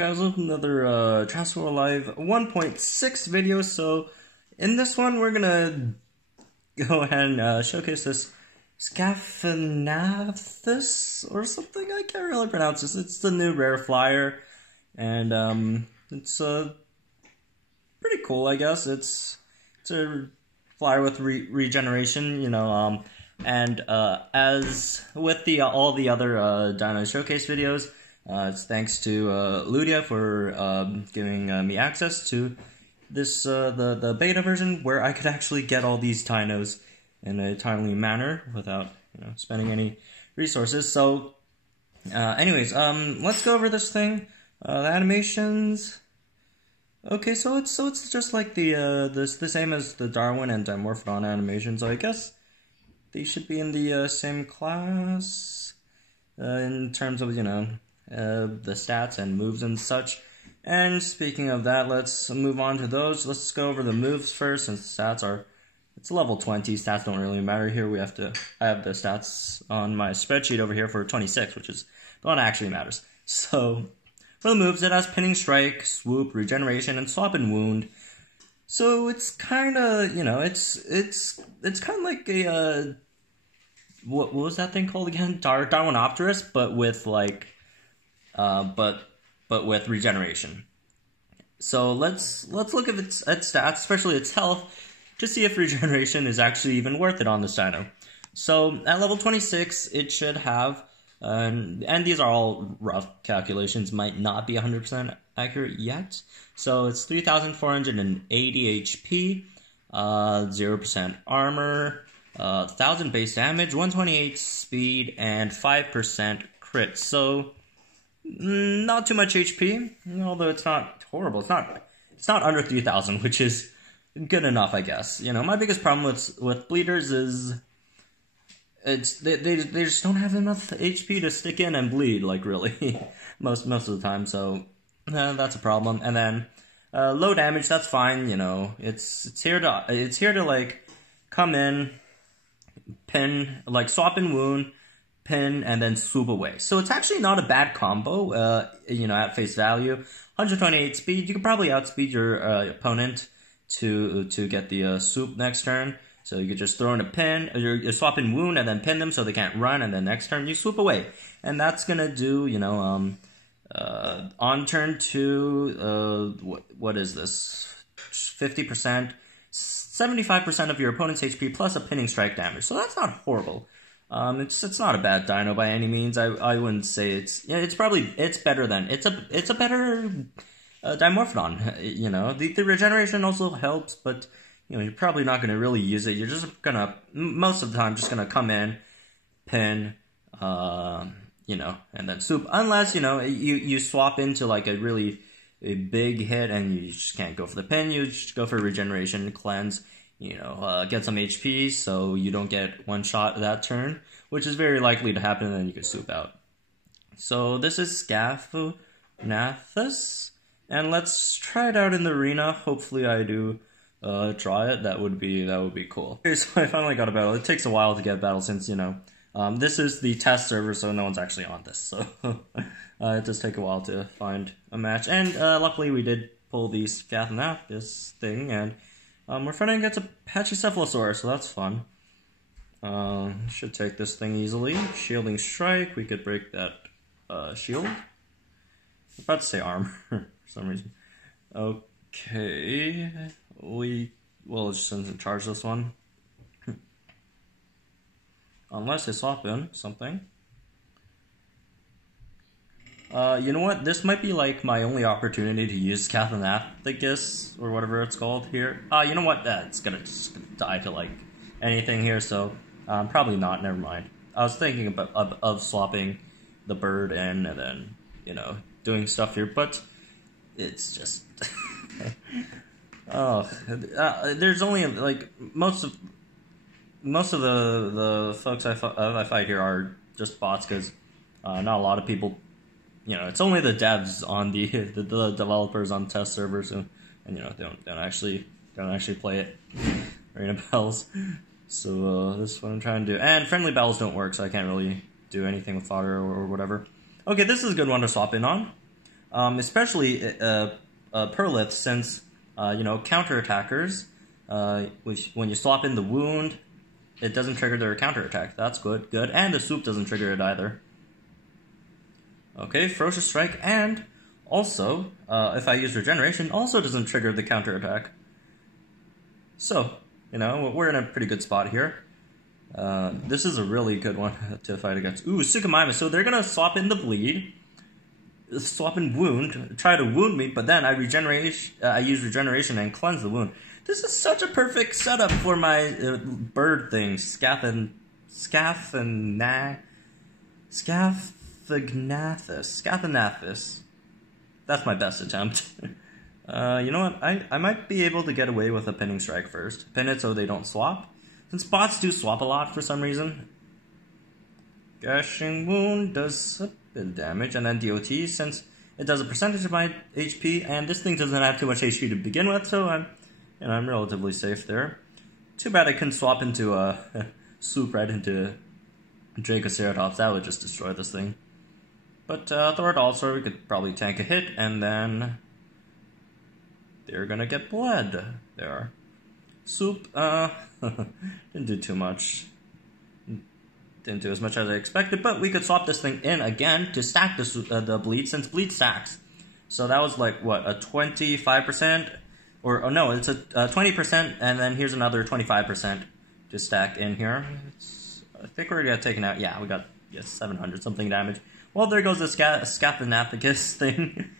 Guys, welcome to another Jurassic Live 1.6 video. So, in this one, we're gonna go ahead and showcase this Scaphognathus or something. I can't really pronounce this. It's the new Rare Flier, and it's pretty cool, I guess. It's a flyer with regeneration, you know. And as with the all the other Dino Showcase videos. It's thanks to Ludia for giving me access to this the beta version where I could actually get all these dinos in a timely manner without spending any resources. So, anyways, let's go over this thing. The animations. Okay, so it's just like the same as the Darwin and Dimorphodon animation. So I guess they should be in the same class in terms of the stats and moves and such. And speaking of that, let's move on to those. Let's go over the moves first, since stats are, it's level 20. Stats don't really matter here. I have the stats on my spreadsheet over here for 26, which is the one that actually matters. So, for the moves, it has Pinning Strike, Swoop, Regeneration, and Swap and Wound. So it's kind of, it's kind of like a, what was that thing called again? Darwinopterus, but with like, but with regeneration. So let's look at its stats, especially its health, to see if regeneration is actually even worth it on this dino. So at level 26, it should have, and these are all rough calculations, might not be 100% accurate yet. So it's 3,480 HP, 0% armor, 1,000 base damage, 128 speed, and 5% crit. So not too much HP, although it's not horrible. It's not under 3,000, which is good enough, I guess. My biggest problem with bleeders is they just don't have enough HP to stick in and bleed, like, really, most of the time. So that's a problem. And then low damage, that's fine. It's here to like come in, pin, like swap and wound, pin, and then swoop away. So it's actually not a bad combo, at face value. 128 speed, you could probably outspeed your opponent to get the swoop next turn. So you could just throw in a pin, or you swap in wound, and then pin them so they can't run, and then next turn you swoop away. And that's gonna do, on turn 2, what is this? 50%, 75% of your opponent's HP plus a pinning strike damage. So that's not horrible. It's not a bad dino by any means. I wouldn't say it's better than it's a better Dimorphodon. The regeneration also helps, but you're probably not gonna really use it. You're just gonna most of the time just gonna come in, pin, and then swoop, unless you swap into like a big hit and you just can't go for the pin. You just go for regeneration, cleanse. Get some HP so you don't get one shot that turn, which is very likely to happen, and then you can swoop out. So this is Scaphognathus, and let's try it out in the arena. Hopefully I do try it. That would be cool. Okay, so I finally got a battle. It takes a while to get a battle since, this is the test server, so no one's actually on this, so it does take a while to find a match. And luckily we did pull the Scaphognathus thing, and we're fighting against a Pachycephalosaurus, so that's fun. Should take this thing easily. Shielding Strike, we could break that shield. I'm about to say armor for some reason. Okay, we'll just charge this one. Unless they swap in something. You know what? This might be like my only opportunity to use Scaphognathus or whatever it's called here. You know what? It's gonna just die to like anything here, so probably not. Never mind. I was thinking about of swapping the bird in and then doing stuff here, but it's just there's only like most of the folks I fight here are just bots, because not a lot of people. It's only the devs on the developers on test servers and don't actually play it. Arena bells. So this is what I'm trying to do. And friendly bells don't work, so I can't really do anything with fodder or whatever. Okay, this is a good one to swap in on. especially Perlith, since counterattackers, which when you swap in the wound, it doesn't trigger their counterattack. That's good, and the swoop doesn't trigger it either. Okay, Ferocious Strike, and also, if I use Regeneration, also doesn't trigger the counterattack. So, we're in a pretty good spot here. This is a really good one to fight against. Ooh, Suchomimus. So they're gonna swap in the bleed, swap in wound, try to wound me, but then I use regeneration and cleanse the wound. This is such a perfect setup for my bird thing, Scaphognathus. That's my best attempt. You know what? I might be able to get away with a pinning strike first. Pin it so they don't swap. Since bots do swap a lot for some reason. Gashing Wound does a bit of damage, and then DOT, since it does a percentage of my HP, and this thing doesn't have too much HP to begin with, so I'm relatively safe there. Too bad I couldn't swap into swoop right into Dracoceratops. That would just destroy this thing. But Thoradolsaur, we could probably tank a hit, and then they're gonna get bled there. Swoop, didn't do too much. Didn't do as much as I expected, but we could swap this thing in again to stack the bleed, since bleed stacks. So that was like, what, a 25%? Or, oh no, it's a 20%, and then here's another 25% to stack in here. I think we're gonna get taken out. Yeah, we got 700 something damage. Well, there goes the Scaphognathus thing.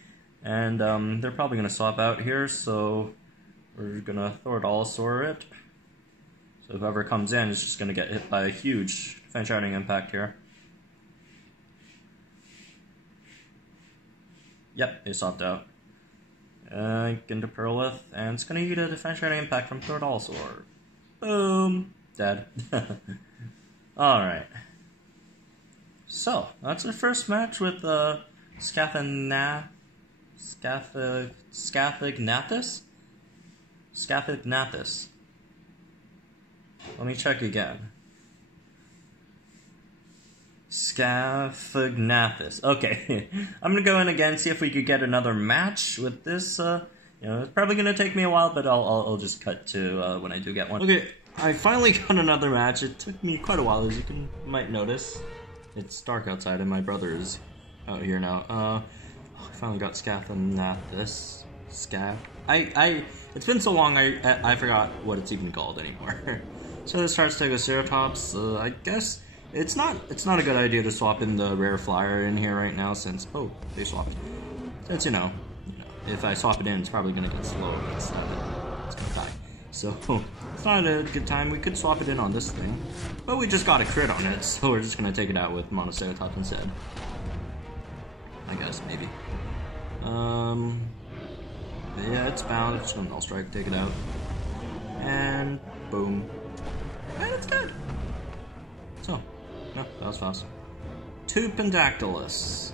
And they're probably gonna swap out here, so we're gonna Thoradolsaur it. So whoever comes in is just gonna get hit by a huge Defense Shouting impact here. Yep, they swapped out. Into Perlith, and it's gonna eat a Defense Shouting impact from Thoradolsaur. Boom! Dead. Alright. So, that's our first match with Scaphognathus? Scaphognathus. Let me check again. Scaphognathus. Okay, I'm gonna go in again, see if we could get another match with this. It's probably gonna take me a while, but I'll just cut to when I do get one. Okay, I finally got another match. It took me quite a while, as you might notice. It's dark outside, and my brother is out here now. I finally got Scaphognathus. It's been so long, I forgot what it's even called anymore. So this starts Triceratops. I guess it's not a good idea to swap in the Rare Flyer in here right now, since they swapped. Since if I swap it in, it's probably gonna get slow. It's gonna die. So it's not a good time. We could swap it in on this thing, but we just got a crit on it, so we're just gonna take it out with Monoceratops instead. I guess maybe. Yeah, it's bound. It's just gonna Null Strike, take it out, and boom, and it's dead. So, no, that was fast. 2 Pendactylus.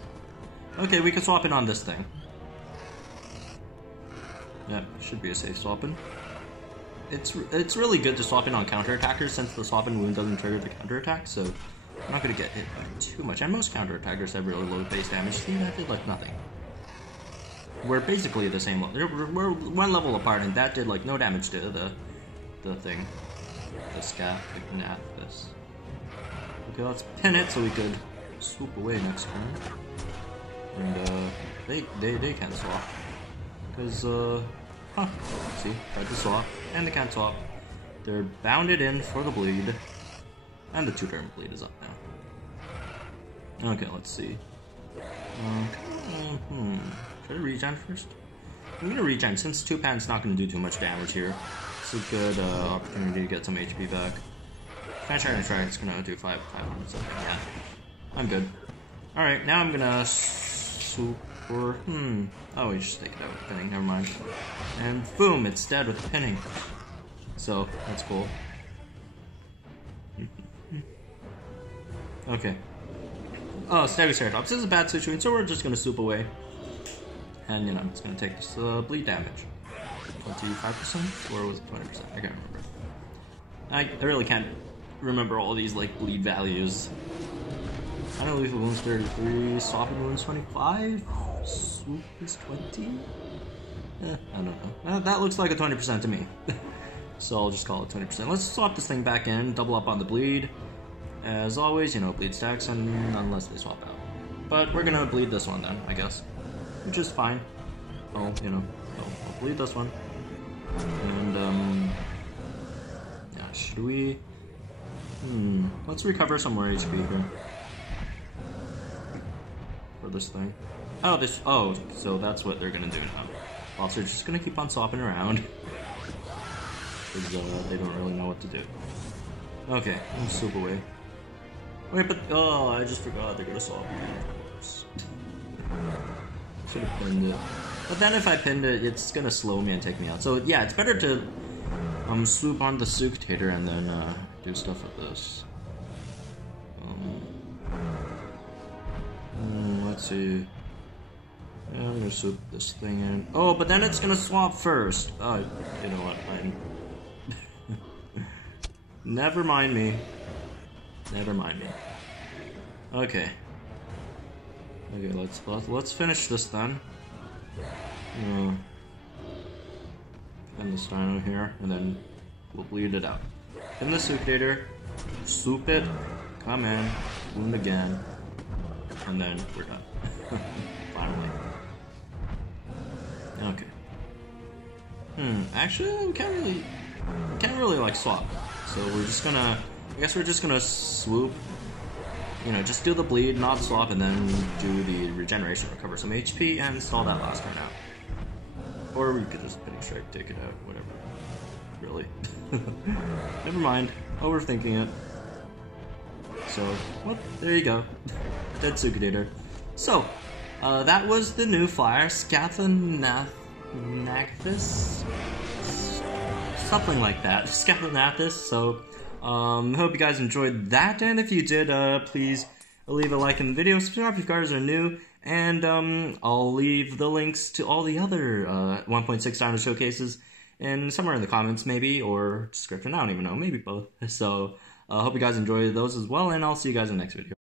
Okay, we can swap in on this thing. Yep, should be a safe swap in. It's really good to swap in on counterattackers, since the swap in wound doesn't trigger the counterattack, so I'm not gonna get hit by too much. And most counterattackers have really low base damage. See, that did like nothing. We're basically the same level. We're one level apart, and that did like no damage to the thing. The Scaphognathus. Okay, let's pin it so we could swoop away next turn. And they can't swap. Because see, tried to swap, and they can't swap. They're bounded in for the bleed. And the 2-turn bleed is up now. Okay, let's see. Should I regen first? I'm gonna regen, since 2-pan's not gonna do too much damage here. It's a good opportunity to get some HP back. Fanshine Strike is gonna do 500 something, yeah. I'm good. Alright, now I'm gonna super... Oh, we just take it out with pinning, never mind. And boom, it's dead with pinning. So, that's cool. Okay. Oh, Stegoceratops. This is a bad situation, so we're just gonna swoop away. And, it's gonna take this bleed damage. 25%? Or was it 20%? I can't remember. I really can't remember all these, bleed values. I know lethal wounds 33, softened wounds 25, Swoop is 20? I don't know. That looks like a 20% to me. So I'll just call it 20%. Let's swap this thing back in, double up on the bleed. As always, you know, bleed stacks, and unless they swap out. But we're gonna bleed this one then, I guess. Which is fine. Oh, you know, I'll bleed this one. And, yeah, should we... let's recover some more HP here. For this thing. Oh, so that's what they're gonna do now. Well, they're just gonna keep on swapping around. Because they don't really know what to do. Okay, I'll swoop away. Wait, but oh, I just forgot they're gonna swap first. Should have pinned it. But then if I pinned it, it's gonna slow me and take me out. So yeah, it's better to swoop on the Suktator and then do stuff with this. Let's see. Yeah, I'm gonna swoop this thing in. Oh, but then it's gonna swap first. Oh, you know what? Never mind me. Never mind me. Okay. Okay, let's finish this then. Pin the Dino here, and then we'll bleed it out. Pin the Suktator, swoop it, come in, wound again, and then we're done. Finally. Okay. Actually, we can't really like swap. So we're just gonna, I guess we're just gonna swoop. You know, just do the bleed, not swap, and then do the regeneration, recover some HP, and stall that last turn out. Or we could just pinning strike, take it out, whatever. Really. Never mind. Overthinking it. So, well, there you go. Dead Suktator. So, that was the new flyer, Scaphognathus? Something like that. Scaphognathus. So, hope you guys enjoyed that, and if you did, please leave a like in the video, subscribe if you guys are new, and I'll leave the links to all the other 1.6 Dino showcases in somewhere in the comments, maybe, or description, I don't even know, maybe both. So, hope you guys enjoy those as well, and I'll see you guys in the next video.